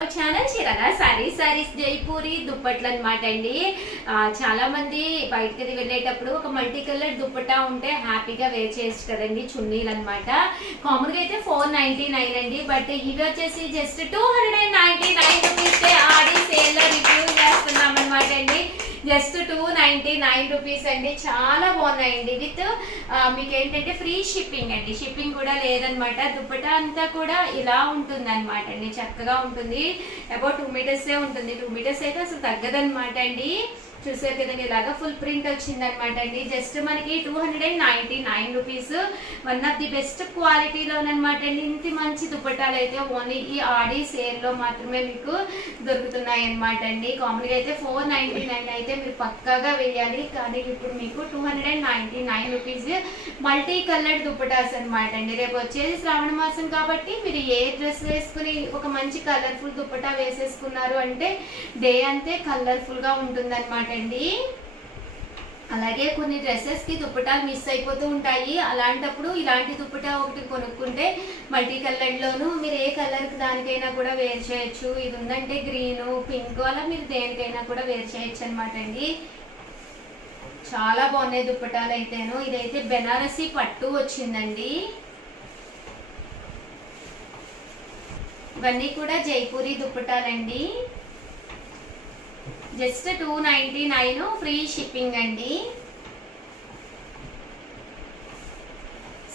Channel Chirala saris Jaipuri దుప్పట్లు అన్నమాట అండి. చాలా మంది బయటకి వెళ్ళేటప్పుడు ఒక మల్టీ కలర్ దుప్పట్టా ఉంటే హ్యాపీగా వేర్ చేయొచ్చు కదండి, చున్నీలు అన్నమాట. కామన్ గా అయితే 499 అండి, బట్ ఇవి వచ్చేసి జస్ట్ 299 రూపీస్ ఆడి సేల్ లో రివ్యూ చేస్తున్నాం అనమాట అండి. జస్ట్ 299 రూపీస్ అండి. చాలా బాగున్నాయండి. విత్ మీకు ఏంటంటే ఫ్రీ షిప్పింగ్ అండి, షిప్పింగ్ కూడా లేదనమాట. దుప్పటా అంతా కూడా ఇలా ఉంటుంది అనమాట అండి, చక్కగా ఉంటుంది. అబౌట్ 2 మీటర్స్ ఉంటుంది. 2 మీటర్స్ అయితే అసలు తగ్గదనమాట అండి. చూసారు కదండి, ఇలాగా ఫుల్ ప్రింట్ వచ్చింది అనమాట అండి. జస్ట్ మనకి 299 rupees. One of the best క్వాలిటీలోనమాట అండి. ఇంత మంచి దుప్పటాలు అయితే ఓన్లీ ఈ ఆడి సేల్ లో మాత్రమే మీకు దొరుకుతున్నాయి అనమాట అండి. కామన్ గా అయితే 499 అయితే మీరు పక్కాగా వేయాలి, కానీ ఇప్పుడు మీకు 299 రూపీస్ మల్టీ కలర్ దుప్పటాస్ అనమాట అండి. రేపు వచ్చేది శ్రావణ మాసం కాబట్టి మీరు ఏ డ్రెస్ వేసుకుని ఒక మంచి కలర్ఫుల్ దుప్పటా వేసేసుకున్నారు అంటే డే అంతే కలర్ఫుల్ గా ఉంటుంది అనమాట అండి. అలాగే కొన్ని డ్రెస్సెస్ కి దుప్పటాలు మిస్ అయిపోతూ ఉంటాయి. అలాంటప్పుడు ఇలాంటి దుప్పటా ఒకటి కొనుక్కుంటే మల్టీ కలర్ లోను మీరు ఏ కలర్ కి దానికైనా కూడా వేర్ చేయొచ్చు. ఇది ఉందంటే గ్రీన్, పింక్ అలా మీరు దేనికైనా కూడా వేర్ చేయొచ్చు అనమాట అండి. చాలా బాగున్నాయి దుప్పటాలు అయితేను. ఇదైతే బెనారసి పట్టు వచ్చిందండి. ఇవన్నీ కూడా జైపూరి దుప్పటాలండి. జస్ట్ 299 ఫ్రీ షిప్పింగ్ అండి.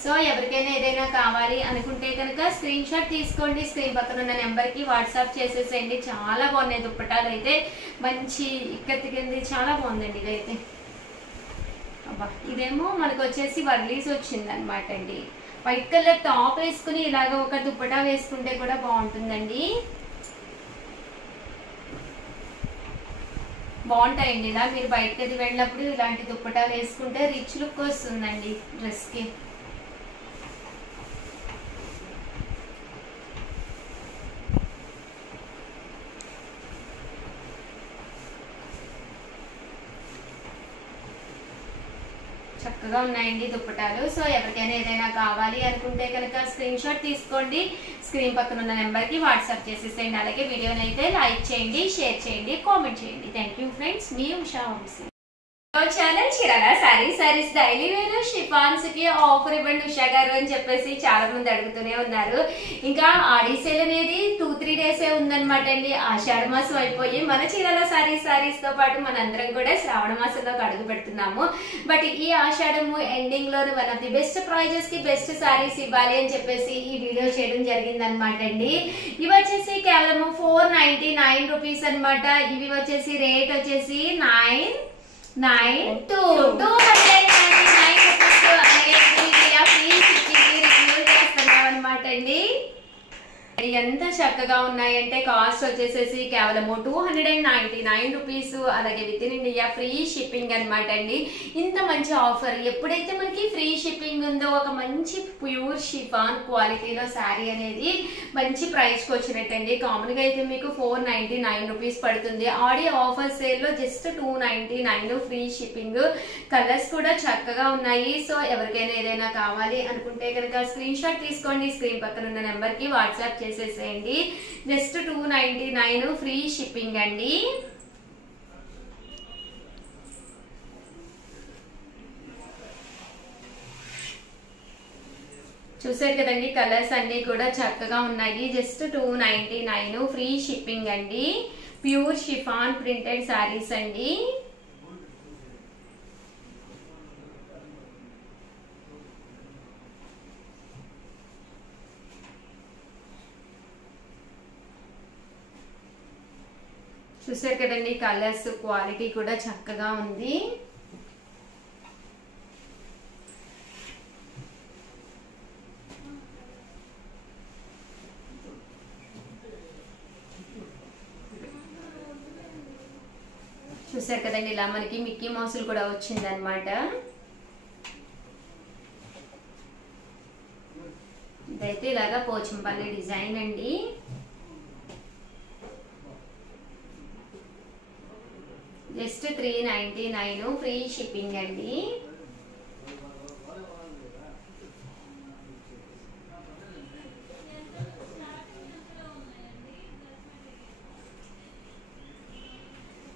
సో ఎవరికైనా ఏదైనా కావాలి అనుకుంటే కనుక స్క్రీన్ షాట్ తీసుకోండి, స్క్రీన్ పక్కన ఉన్న నెంబర్ కి వాట్సాప్ చేసేసేయండి. చాలా బాగున్నాయి దుప్పటాలు అయితే, మంచి ఇక్కత్తికింది, చాలా బాగుందండి ఇదైతే. అబ్బా, ఇదేమో మనకు వచ్చేసి వర్లీస్ వచ్చింది అనమాట అండి. వైట్ కలర్ టాప్ వేసుకుని ఇలాగ ఒక దుప్పటా వేసుకుంటే కూడా బాగుంటుందండి. బాగుంటాయండి. ఇలా మీరు బయటకి వెళ్ళినప్పుడు ఇలాంటి దుప్పటా వేసుకుంటే రిచ్ లుక్ వస్తుందండి డ్రెస్ కి. చక్కగా ఉన్నాయండి దుప్పటాలు. సో ఎవరికైనా ఏదైనా కావాలి అనుకుంటే కనుక స్క్రీన్ షాట్ తీసుకోండి, స్క్రీన్ పక్కన ఉన్న నెంబర్ కి వాట్సాప్ చేసేసేయండి. అలాగే వీడియోని అయితే లైక్ చేయండి, షేర్ చేయండి, కామెంట్ చేయండి. థ్యాంక్ యూ ఫ్రెండ్స్, మీ Usha Vamsi. Channel Chirala sarees daily wear chiffons కి ఆఫర్ ఇవ్వండి ఉషా గారు అని చెప్పేసి చాలా మంది అడుగుతూనే ఉన్నారు. ఇంకా ఆడి సేల్ అనేది 2-3 డేసే ఉందన్నమాట అండి. ఆషాఢ మాసం అయిపోయి మన చీరాల సారీస్ తో పాటు మనందరం కూడా శ్రావణ మాసంలోకి అడుగు పెడుతున్నాము. బట్ ఈ ఆషాఢము ఎండింగ్ లో one of the best prices కి బెస్ట్ సారీస్ ఇవ్వాలి అని చెప్పేసి ఈ వీడియో చేయడం జరిగింది అనమాట అండి. ఇవి వచ్చేసి కేవలం 499 రూపీస్ అనమాట. ఇవి వచ్చేసి రేట్ వచ్చేసి 299 రూపీస్. అలాగే ఫ్రీ షిప్పింగ్ రివ్యూ చేస్తున్నాం అనమాట అండి. ఎంత చక్కగా ఉన్నాయంటే కాస్ట్ వచ్చేసేసి కేవలం 299 రూపీస్. అలాగే within India free shipping అనమాట అండి. ఇంత మంచి ఆఫర్ ఎప్పుడైతే మనకి ఫ్రీ షిప్పింగ్ ఉందో ఒక మంచి ప్యూర్ షిఫాన్ క్వాలిటీలో శారీ అనేది మంచి ప్రైస్ కి వచ్చినట్టండి. కామన్ గా అయితే మీకు 499 రూపీస్ పడుతుంది. ఆడి ఆఫర్ సేల్ లో జస్ట్ 299 ఫ్రీ షిప్పింగ్. కలర్స్ కూడా చక్కగా ఉన్నాయి. సో ఎవరికైనా ఏదైనా కావాలి అనుకుంటే కనుక స్క్రీన్ షాట్ తీసుకోండి, స్క్రీన్ పక్కన ఉన్న నెంబర్ కి వాట్సాప్ చేసేసేయండి. జస్ట్ 299 ఫ్రీ షిప్పింగ్ అండి. చూసారు కదండి, కలర్స్ అన్ని కూడా చక్కగా ఉన్నాయి. జస్ట్ 299 ఫ్రీ షిప్పింగ్ అండి. ప్యూర్ షిఫాన్ ప్రింటెడ్ సారీస్ అండి. చూసారు కదండి, కలర్స్ క్వాలిటీ కూడా చక్కగా ఉంది. చూసారు కదండి, ఇలా మనకి మిక్కీ మౌసులు కూడా వచ్చింది అనమాట. ఇదైతే ఇలాగా పోచంపల్లి డిజైన్ అండి. జస్ట్ 399 ఫ్రీ షిప్పింగ్ అండి.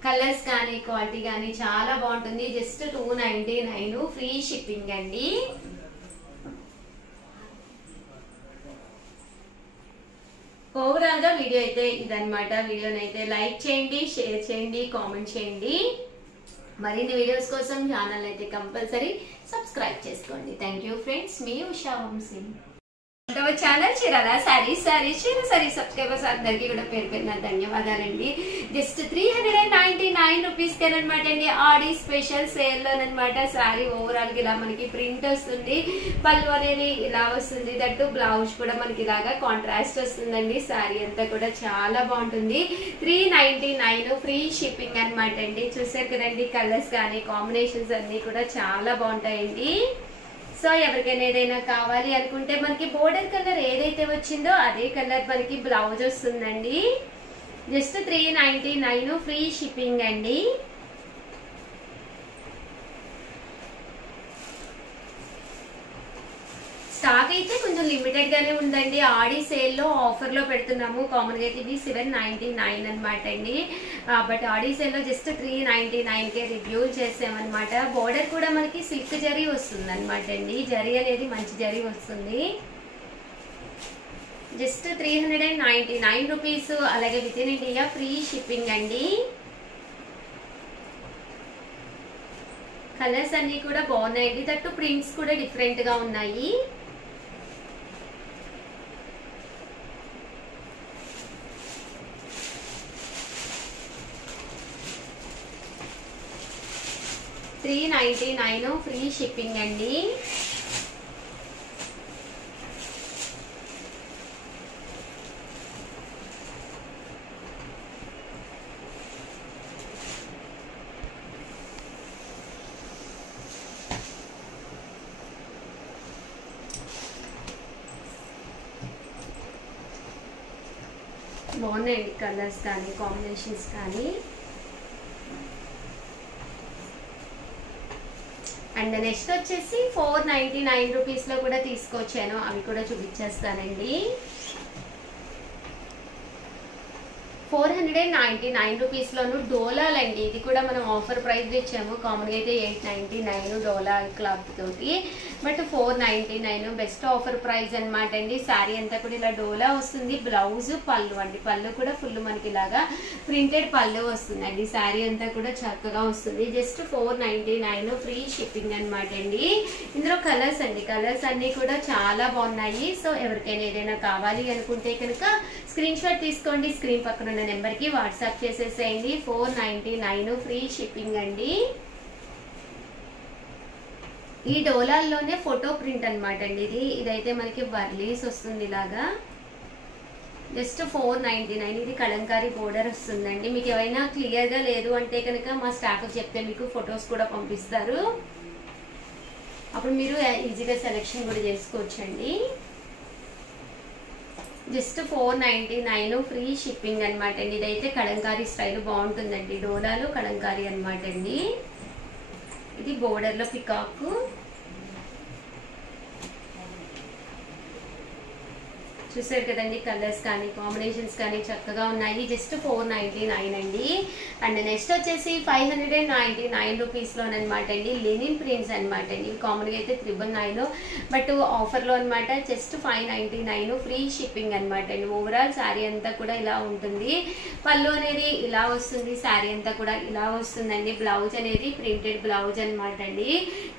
కలర్స్ కానీ క్వాలిటీ కానీ చాలా బాగుంటుంది. జస్ట్ 299 ఫ్రీ షిప్పింగ్ అండి. ఓవరాల్ గా వీడియో అయితే ఇదన్నమాట. వీడియోని అయితే లైక్ చేయండి, షేర్ చేయండి, కామెంట్ చేయండి. మరిన్ని వీడియోస్ కోసం ఛానల్ అయితే కంపల్సరీ సబ్స్క్రైబ్ చేసుకోండి. థ్యాంక్ యూ ఫ్రెండ్స్, మీ ఉషా వంశీ. ఛానల్ చీరాల సారీస్ సబ్స్క్రైబర్స్ అందరికీ కూడా పేరు పేరున ధన్యవాదాలండి. జస్ట్ 399 రూపీస్ అనమాట అండి. ఆడి స్పెషల్ సేల్ లోనమాట. సారీ ఓవరాల్ గా ఇలా మనకి ప్రింట్ వస్తుంది, పళ్ళు అనేది ఇలా వస్తుంది, దట్టు బ్లౌజ్ కూడా మనకి ఇలాగా కాంట్రాస్ట్ వస్తుందండి. సారీ అంతా కూడా చాలా బాగుంటుంది. 399 ఫ్రీ షిప్పింగ్ అనమాట అండి. చూసారు కదండి, కలర్స్ కానీ కాంబినేషన్స్ అన్ని కూడా చాలా బాగుంటాయండి. సో ఎవరికైనా ఏదైనా కావాలి అనుకుంటే మనకి బోర్డర్ కలర్ ఏదైతే వచ్చిందో అదే కలర్ మనకి బ్లౌజ్ వస్తుందండి. జస్ట్ 399 ఫ్రీ షిప్పింగ్ అండి. స్టాక్ అయితే కొంచెం లిమిటెడ్ గానే ఉందండి. ఆడి సేల్ లో ఆఫర్ లో పెడుతున్నాము. కామన్ గా అయితే ఇది 799 అనమాట అండి. బట్ ఆడి సేల్ లో జస్ట్ 399 కే రివ్యూ చేసామన్నమాట. బోర్డర్ కూడా మనకి సిల్క్ జరీ వస్తుంది అనమాట అండి. జరీ అనేది మంచి జరీ వస్తుంది. Just 399 rupees. అలాగే within India free shipping అండి. కలర్స్ అన్ని కూడా బాగున్నాయండి. దట్టు ప్రింట్స్ కూడా డిఫరెంట్ గా ఉన్నాయి. $399 ఫ్రీ షిప్పింగ్ అండి. బాగున్నాయండి కలర్స్ కానీ కాంబినేషన్స్ కానీ. అండ్ నెక్స్ట్ వచ్చేసి 499 రూపీస్ లో కూడా తీసుకొచ్చాను. అవి కూడా చూపించేస్తానండి. 499 రూపీస్ లోను డోలాలండి. ఇది కూడా మనం ఆఫర్ ప్రైస్ ఇచ్చాము. కామన్ గా అయితే 899 డోలా క్లాత్ తోటి, బట్ 499 బెస్ట్ ఆఫర్ ప్రైస్ అనమాట అండి. శారీ అంతా కూడా ఇలా డోలా వస్తుంది. బ్లౌజ్ పళ్ళు అండి, పళ్ళు కూడా ఫుల్ మనకి ఇలాగా ప్రింటెడ్ పళ్ళు వస్తుందండి. శారీ అంతా కూడా చక్కగా వస్తుంది. జస్ట్ 499 ఫ్రీ షిప్పింగ్ అనమాట అండి. ఇందులో కలర్స్ అండి, కలర్స్ అన్ని కూడా చాలా బాగున్నాయి. సో ఎవరికైనా ఏదైనా కావాలి అనుకుంటే కనుక స్క్రీన్ షాట్ తీసుకోండి. స్క్రీన్ పక్కన ఉన్న నెంబర్ కి వాట్సాప్ చేసేసేయండి. 499 ఫ్రీ షిప్పింగ్ అండి. ఈ డోలాల్లోనే ఫోటో ప్రింట్ అనమాట అండి. ఇదైతే మనకి వర్లీస్ వస్తుంది ఇలాగా. జస్ట్ 499. ఇది కలంకారీ బోర్డర్ వస్తుందండి. మీకు ఏమైనా క్లియర్ గా లేదు అంటే కనుక మా స్టాఫ్ చెప్తే మీకు ఫొటోస్ కూడా పంపిస్తారు. అప్పుడు మీరు ఈజీగా సెలెక్షన్ కూడా చేసుకోవచ్చండి. జస్ట్ 499 ఫ్రీ షిప్పింగ్ అనమాట అండి. ఇదైతే కలంకారీ స్టైల్ బాగుంటుందండి. డోలాలు కలంకారీ అనమాట అండి. ఇది బోర్డర్ లో పికాక్. చూసారు కదండి, కలర్స్ కానీ కాంబినేషన్స్ కానీ చక్కగా ఉన్నాయి. జస్ట్ 499 అండి. అండ్ నెక్స్ట్ వచ్చేసి 599 రూపీస్ లోనమాట అండి. లెనిన్ ప్రింట్స్ అనమాట అండి. కామన్ గా అయితే 999, బట్ ఆఫర్ లో అనమాట. జస్ట్ 599 ఫ్రీ షిప్పింగ్ అనమాట అండి. ఓవరాల్ శారీ అంతా కూడా ఇలా ఉంటుంది. పళ్ళు అనేది ఇలా వస్తుంది. శారీ అంతా కూడా ఇలా వస్తుందండి. బ్లౌజ్ అనేది ప్రింటెడ్ బ్లౌజ్ అనమాట అండి.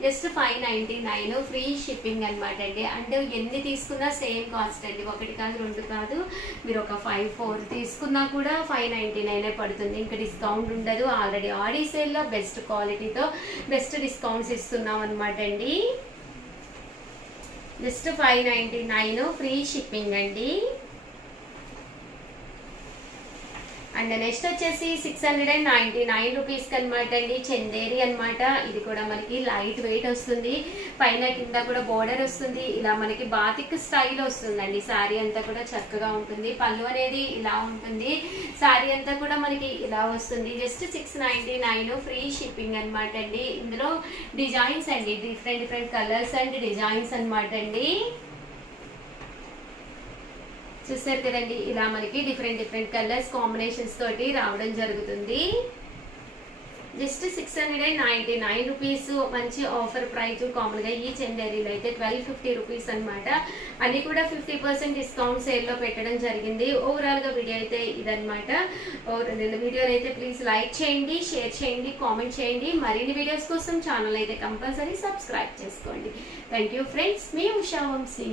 జస్ట్ 599 ఫ్రీ షిప్పింగ్ అనమాట అండి. అంటే ఎన్ని తీసుకున్నా సేమ్ కాస్ట్ అండి. ఒకటి కాదు, రెండు కాదు. మీరు ఒక 5-4 తీసుకున్నా కూడా 599 పడుతుంది. ఇంకా డిస్కౌంట్ ఉండదు. ఆల్రెడీ ఆడి సేల్ లో బెస్ట్ క్వాలిటీతో బెస్ట్ డిస్కౌంట్స్ ఇస్తున్నాం అనమాట అండి. జస్ట్ 599 ఫ్రీ షిప్పింగ్ అండి. అండ్ నెక్స్ట్ వచ్చేసి 699 రూపీస్ అనమాట అండి. చందేరి అనమాట. ఇది కూడా మనకి లైట్ వెయిట్ వస్తుంది. పైన కింద కూడా బోర్డర్ వస్తుంది. ఇలా మనకి బాతిక్ స్టైల్ వస్తుందండి. శారీ అంతా కూడా చక్కగా ఉంటుంది. పళ్ళు అనేది ఇలా ఉంటుంది. శారీ అంతా కూడా మనకి ఇలా వస్తుంది. జస్ట్ 699 ఫ్రీ షిప్పింగ్ అనమాట అండి. ఇందులో డిజైన్స్ అండి, డిఫరెంట్ కలర్స్ అండ్ డిజైన్స్ అనమాట అండి. చూసారు కదండి, ఇలా మనకి డిఫరెంట్ కలర్స్ కాంబినేషన్స్ తోటి రావడం జరుగుతుంది. Just 699 rupees. మంచి ఆఫర్ ప్రైస్. కామన్ గా ఈ చందేరీలో అయితే 1250 రూపీస్ అనమాట. అది కూడా 50% డిస్కౌంట్ సేల్ లో పెట్టడం జరిగింది. ఓవరాల్ గా వీడియో అయితే ఇదనమాట. వీడియో అయితే ప్లీజ్ లైక్ చేయండి, షేర్ చేయండి, కామెంట్ చేయండి. మరిన్ని వీడియోస్ కోసం ఛానల్ అయితే కంపల్సరీ సబ్స్క్రైబ్ చేసుకోండి. థ్యాంక్ యూ ఫ్రెండ్స్, మీ ఉషా వంశీ.